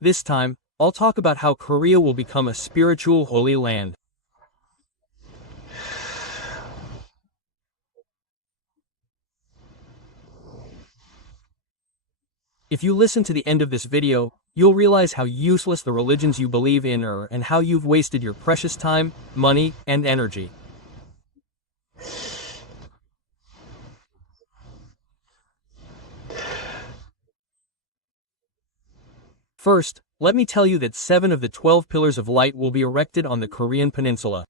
This time, I'll talk about how Korea will become a spiritual holy land. If you listen to the end of this video, you'll realize how useless the religions you believe in are and how you've wasted your precious time, money, and energy. First, let me tell you that 7 of the 12 pillars of light will be erected on the Korean peninsula.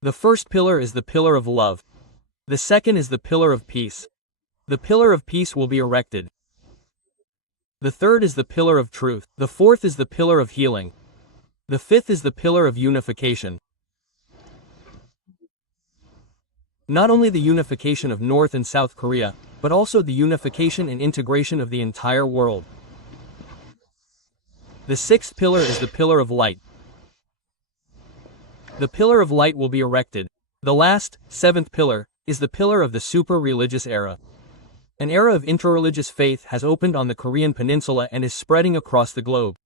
The first pillar is the pillar of love. The second is the pillar of peace. The pillar of peace will be erected. The third is the pillar of truth. The fourth is the pillar of healing. The fifth is the pillar of unification. Not only the unification of North and South Korea, but also the unification and integration of the entire world. The sixth pillar is the pillar of light. The pillar of light will be erected. The last, seventh pillar, is the pillar of the super-religious era. An era of interreligious faith has opened on the Korean peninsula and is spreading across the globe.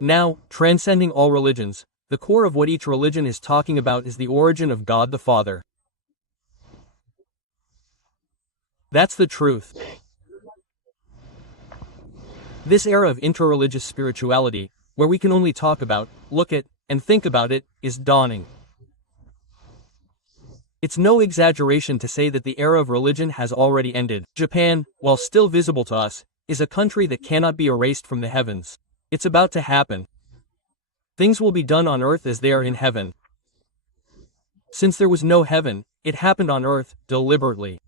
Now, transcending all religions, the core of what each religion is talking about is the origin of God the Father. That's the truth. This era of interreligious spirituality, where we can only talk about, look at, and think about it, is dawning. It's no exaggeration to say that the era of religion has already ended. Japan, while still visible to us, is a country that cannot be erased from the heavens. It's about to happen. Things will be done on earth as they are in heaven. Since there was no heaven, it happened on earth, deliberately.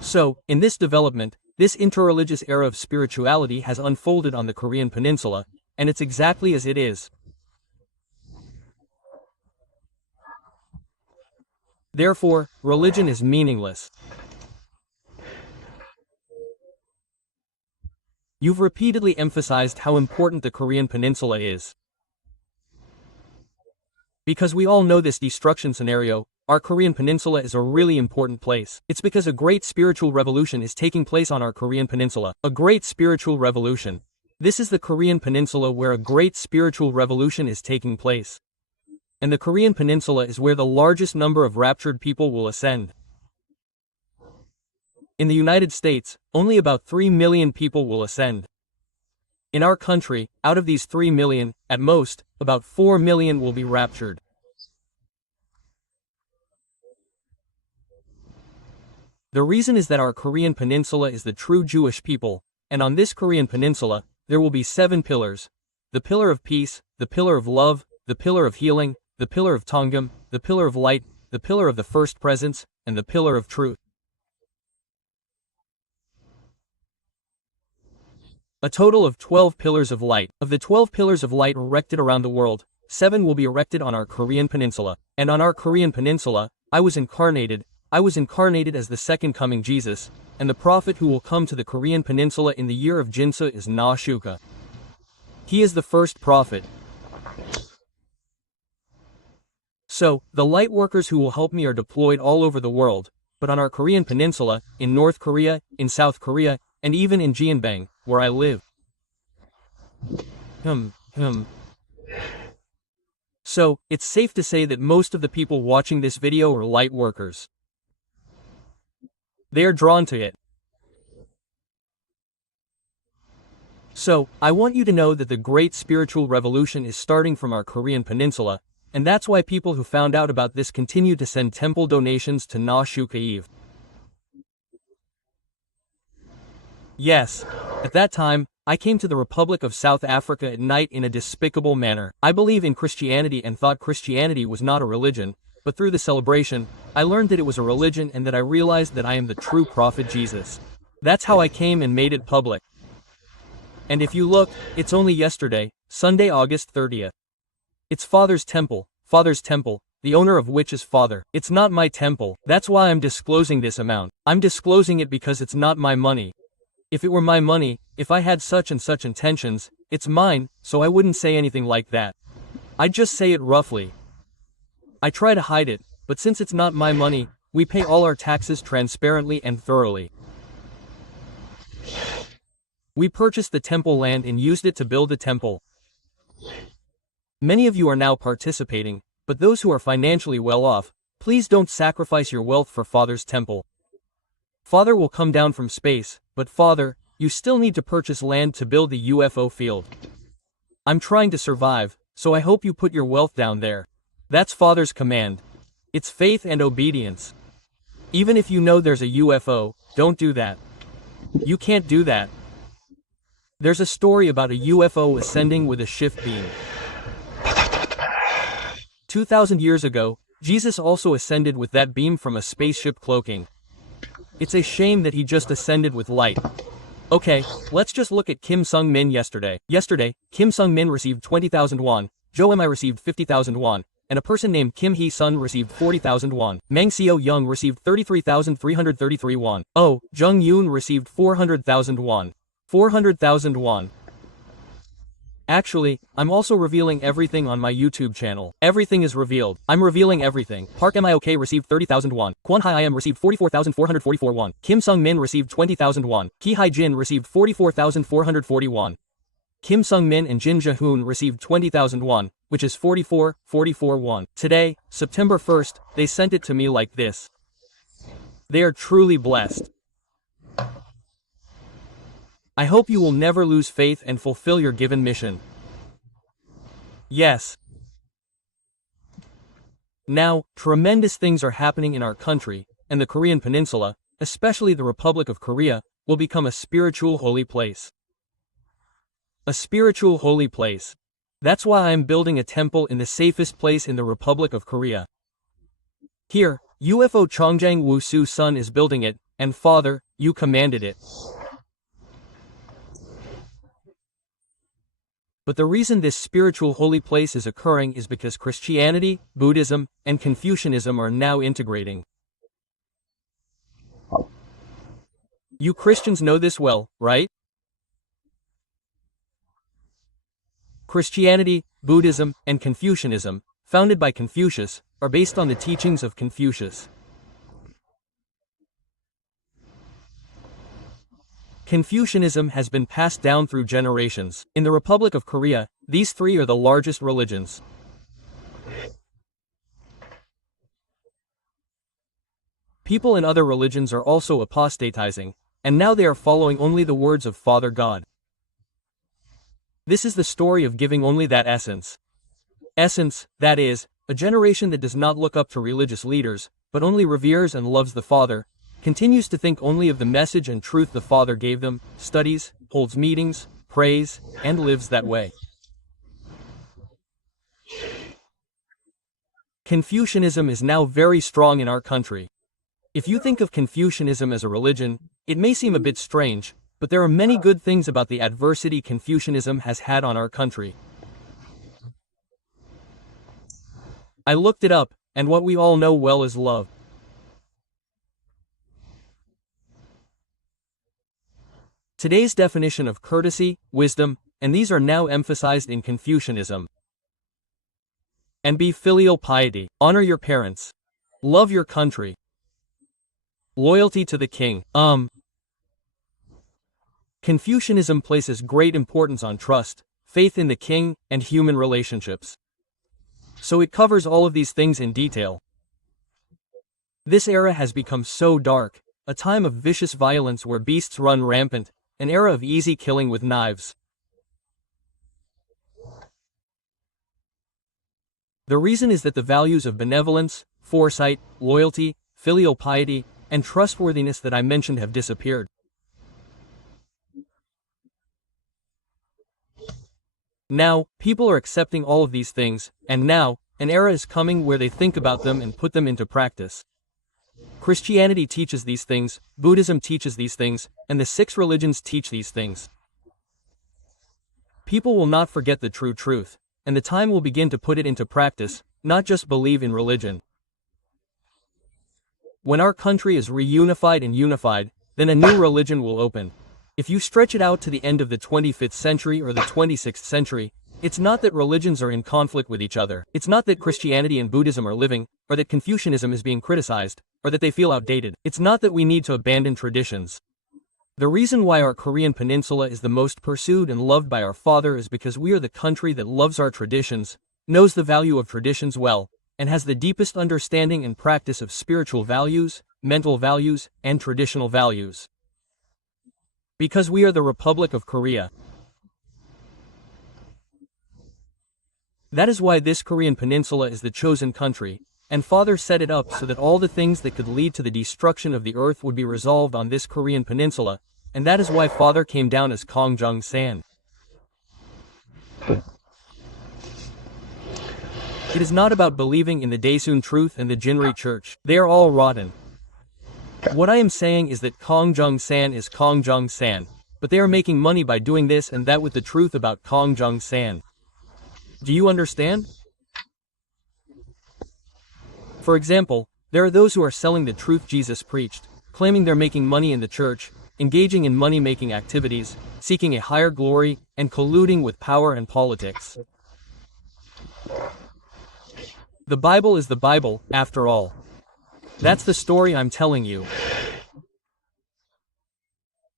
So, in this development, this interreligious era of spirituality has unfolded on the Korean peninsula, and it's exactly as it is. Therefore, religion is meaningless. You've repeatedly emphasized how important the Korean peninsula is. Because we all know this destruction scenario, our Korean peninsula is a really important place. It's because a great spiritual revolution is taking place on our Korean peninsula. A great spiritual revolution. This is the Korean peninsula where a great spiritual revolution is taking place. And the Korean peninsula is where the largest number of raptured people will ascend. In the United States, only about 3 million people will ascend. In our country, out of these 3 million, at most, about 4 million will be raptured. The reason is that our Korean peninsula is the true Jewish people, and on this Korean peninsula, there will be 7 pillars. The pillar of peace, the pillar of love, the pillar of healing, the pillar of Tongam, the pillar of light, the pillar of the first presence, and the pillar of truth. A total of 12 pillars of light. Of the 12 pillars of light erected around the world, 7 will be erected on our Korean peninsula. And on our Korean peninsula, I was incarnated as the second coming Jesus, and the prophet who will come to the Korean peninsula in the year of Jinsu is Na Shuka. He is the first prophet. So, the light workers who will help me are deployed all over the world, but on our Korean peninsula, in North Korea, in South Korea, and even in Jeonbang, where I live. So, it's safe to say that most of the people watching this video are light workers. They are drawn to it. So, I want you to know that the great spiritual revolution is starting from our Korean peninsula, and that's why people who found out about this continue to send temple donations to Na Shuka Eve. Yes, at that time, I came to the Republic of South Africa at night in a despicable manner. I believe in Christianity and thought Christianity was not a religion, but through the celebration, I learned that it was a religion and that I realized that I am the true prophet Jesus. That's how I came and made it public. And if you look, it's only yesterday, Sunday, August 30th. It's Father's temple, the owner of which is Father. It's not my temple. That's why I'm disclosing this amount. I'm disclosing it because it's not my money. If it were my money, if I had such and such intentions, it's mine, so I wouldn't say anything like that. I'd just say it roughly. I try to hide it, but since it's not my money, We pay all our taxes transparently and thoroughly. We purchased the temple land and used it to build the temple. Many of you are now participating, but those who are financially well off, please don't sacrifice your wealth for Father's temple. Father will come down from space, but Father, you still need to purchase land to build the UFO field. I'm trying to survive, so I hope you put your wealth down there. That's Father's command. It's faith and obedience. Even if you know there's a UFO, don't do that. You can't do that. There's a story about a UFO ascending with a shift beam. 2,000 years ago, Jesus also ascended with that beam from a spaceship cloaking. It's a shame that he just ascended with light. Okay, let's just look at Kim Sung-min yesterday. Yesterday, Kim Sung-min received 20,000 won, Jo Mi received 50,000 won, and a person named Kim Hee-sun received 40,000 won. Mang Seo-young received 33,333 won. Oh, Jung Yoon received 400,000 won. 400,000 won. Actually, I'm also revealing everything on my YouTube channel. Everything is revealed. I'm revealing everything. Park Miok received 30,000 won. Kwon Hai-im received 44,444 won. Kim Sung-min received 20,000 won. Ki Hai-jin received 44,440 won. Kim Sung-min and Jin Ja-hoon received 20,000 won, which is 44 won. Today, September 1st, they sent it to me like this. They are truly blessed. I hope you will never lose faith and fulfill your given mission. Yes. Now, tremendous things are happening in our country, and the Korean Peninsula, especially the Republic of Korea, will become a spiritual holy place. A spiritual holy place. That's why I am building a temple in the safest place in the Republic of Korea. Here, UFO Chongjang Woo-soo Sun is building it, and Father, you commanded it. But the reason this spiritual holy place is occurring is because Christianity, Buddhism, and Confucianism are now integrating. You Christians know this well, right? Christianity, Buddhism, and Confucianism, founded by Confucius, are based on the teachings of Confucius. Confucianism has been passed down through generations. In the Republic of Korea, these three are the largest religions. People in other religions are also apostatizing, and now they are following only the words of Father God. This is the story of giving only that essence. Essence, that is, a generation that does not look up to religious leaders, but only reveres and loves the Father, continues to think only of the message and truth the Father gave them, studies, holds meetings, prays, and lives that way. Confucianism is now very strong in our country. If you think of Confucianism as a religion, it may seem a bit strange, but there are many good things about the adversity Confucianism has had on our country. I looked it up, and what we all know well is love. Today's definition of courtesy, wisdom, and these are now emphasized in Confucianism. And be filial piety. Honor your parents. Love your country. Loyalty to the king. Confucianism places great importance on trust, faith in the king, and human relationships. So it covers all of these things in detail. This era has become so dark, a time of vicious violence where beasts run rampant, an era of easy killing with knives. The reason is that the values of benevolence, foresight, loyalty, filial piety, and trustworthiness that I mentioned have disappeared. Now, people are accepting all of these things, and now, an era is coming where they think about them and put them into practice. Christianity teaches these things, Buddhism teaches these things, and the 6 religions teach these things. People will not forget the true truth, and the time will begin to put it into practice, not just believe in religion. When our country is reunified and unified, then a new religion will open. If you stretch it out to the end of the 25th century or the 26th century, It's not that religions are in conflict with each other. It's not that Christianity and Buddhism are living, or that Confucianism is being criticized, or that they feel outdated. It's not that we need to abandon traditions. The reason why our Korean peninsula is the most pursued and loved by our father is because we are the country that loves our traditions, knows the value of traditions well, and has the deepest understanding and practice of spiritual values, mental values, and traditional values. Because we are the Republic of Korea. That is why this Korean peninsula is the chosen country, and Father set it up so that all the things that could lead to the destruction of the earth would be resolved on this Korean peninsula, and that is why Father came down as Kong Jung San. It is not about believing in the Daesun truth and the Jinri Church. They are all rotten. What I am saying is that Kong Jung San is Kong Jung San, but they are making money by doing this and that with the truth about Kong Jung San. Do you understand? For example, there are those who are selling the truth Jesus preached, claiming they're making money in the church, engaging in money-making activities, seeking a higher glory, and colluding with power and politics. The Bible is the Bible, after all. That's the story I'm telling you.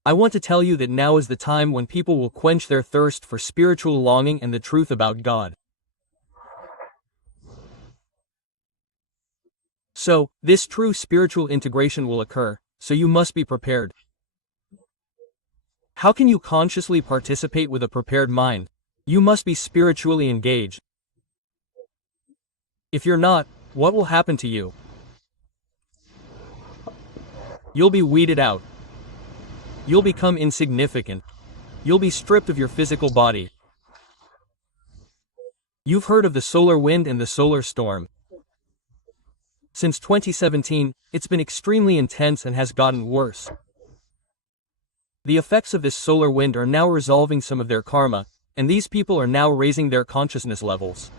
I want to tell you that now is the time when people will quench their thirst for spiritual longing and the truth about God. So, this true spiritual integration will occur, so you must be prepared. How can you consciously participate with a prepared mind? You must be spiritually engaged. If you're not, what will happen to you? You'll be weeded out. You'll become insignificant. You'll be stripped of your physical body. You've heard of the solar wind and the solar storm. Since 2017, it's been extremely intense and has gotten worse. The effects of this solar wind are now resolving some of their karma, and these people are now raising their consciousness levels.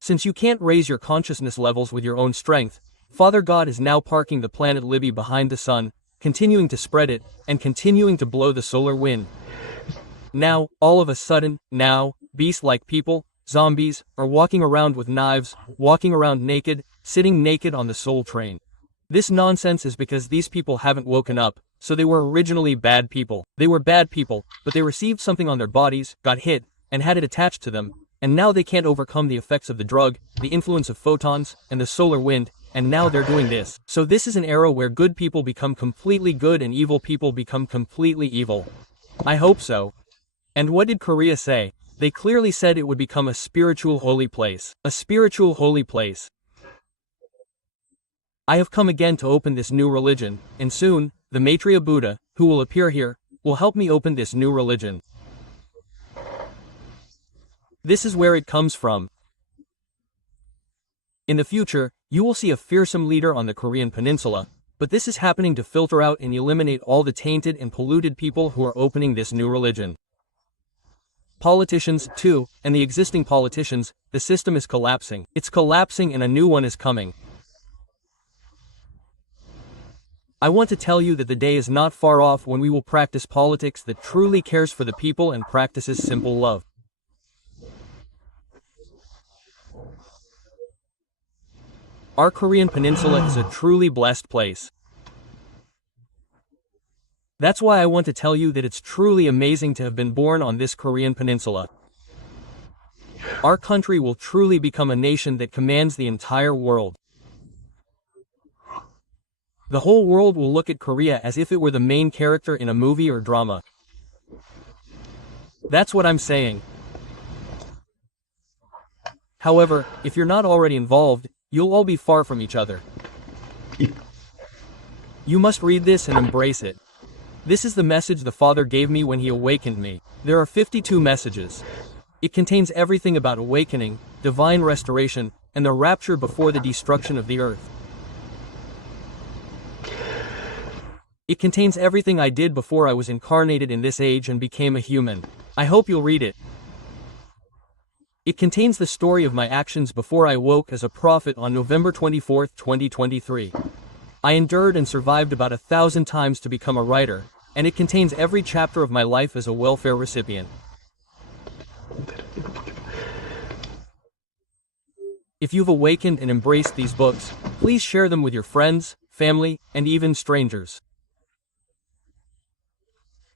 Since you can't raise your consciousness levels with your own strength, Father God is now parking the planet Libby behind the sun, continuing to spread it, and continuing to blow the solar wind. Now, all of a sudden, beast-like people, zombies, are walking around with knives, walking around naked, sitting naked on the soul train. This nonsense is because these people haven't woken up, so they were originally bad people. They were bad people, but they received something on their bodies, got hit, and had it attached to them, and now they can't overcome the effects of the drug, the influence of photons, and the solar wind, and now they're doing this. So this is an era where good people become completely good and evil people become completely evil. I hope so. And what did Korea say? They clearly said it would become a spiritual holy place. A spiritual holy place. I have come again to open this new religion, and soon, the Maitreya Buddha, who will appear here, will help me open this new religion. This is where it comes from. In the future, you will see a fearsome leader on the Korean peninsula, but this is happening to filter out and eliminate all the tainted and polluted people who are opening this new religion. Politicians, too, and the existing politicians, the system is collapsing. It's collapsing and a new one is coming. I want to tell you that the day is not far off when we will practice politics that truly cares for the people and practices simple love. Our Korean peninsula is a truly blessed place. That's why I want to tell you that it's truly amazing to have been born on this Korean peninsula. Our country will truly become a nation that commands the entire world. The whole world will look at Korea as if it were the main character in a movie or drama. That's what I'm saying. However, if you're not already involved, you'll all be far from each other. You must read this and embrace it. This is the message the Father gave me when he awakened me. There are 52 messages. It contains everything about awakening, divine restoration, and the rapture before the destruction of the earth. It contains everything I did before I was incarnated in this age and became a human. I hope you'll read it. It contains the story of my actions before I woke as a prophet on November 24, 2023. I endured and survived about 1,000 times to become a writer, and it contains every chapter of my life as a welfare recipient. If you've awakened and embraced these books, please share them with your friends, family, and even strangers.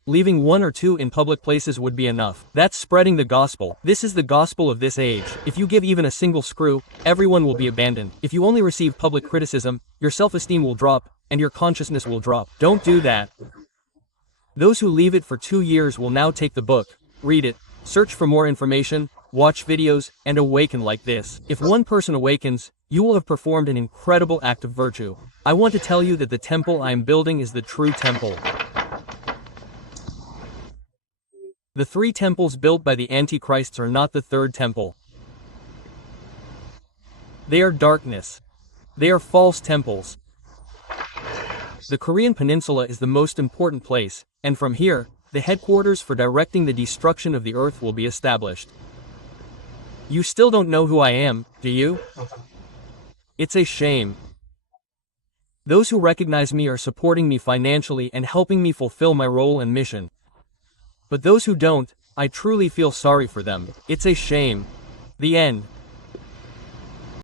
Leaving one or two in public places would be enough. That's spreading the gospel. This is the gospel of this age. If you give even a single screw, everyone will be abandoned. If you only receive public criticism, your self-esteem will drop, and your consciousness will drop. Don't do that. Those who leave it for 2 years will now take the book, read it, search for more information, watch videos, and awaken like this. If one person awakens, you will have performed an incredible act of virtue. I want to tell you that the temple I am building is the true temple. The 3 temples built by the Antichrists are not the 3rd temple. They are darkness. They are false temples. The Korean Peninsula is the most important place, and from here, the headquarters for directing the destruction of the earth will be established. You still don't know who I am, do you? It's a shame. Those who recognize me are supporting me financially and helping me fulfill my role and mission. But those who don't, I truly feel sorry for them. It's a shame. The end.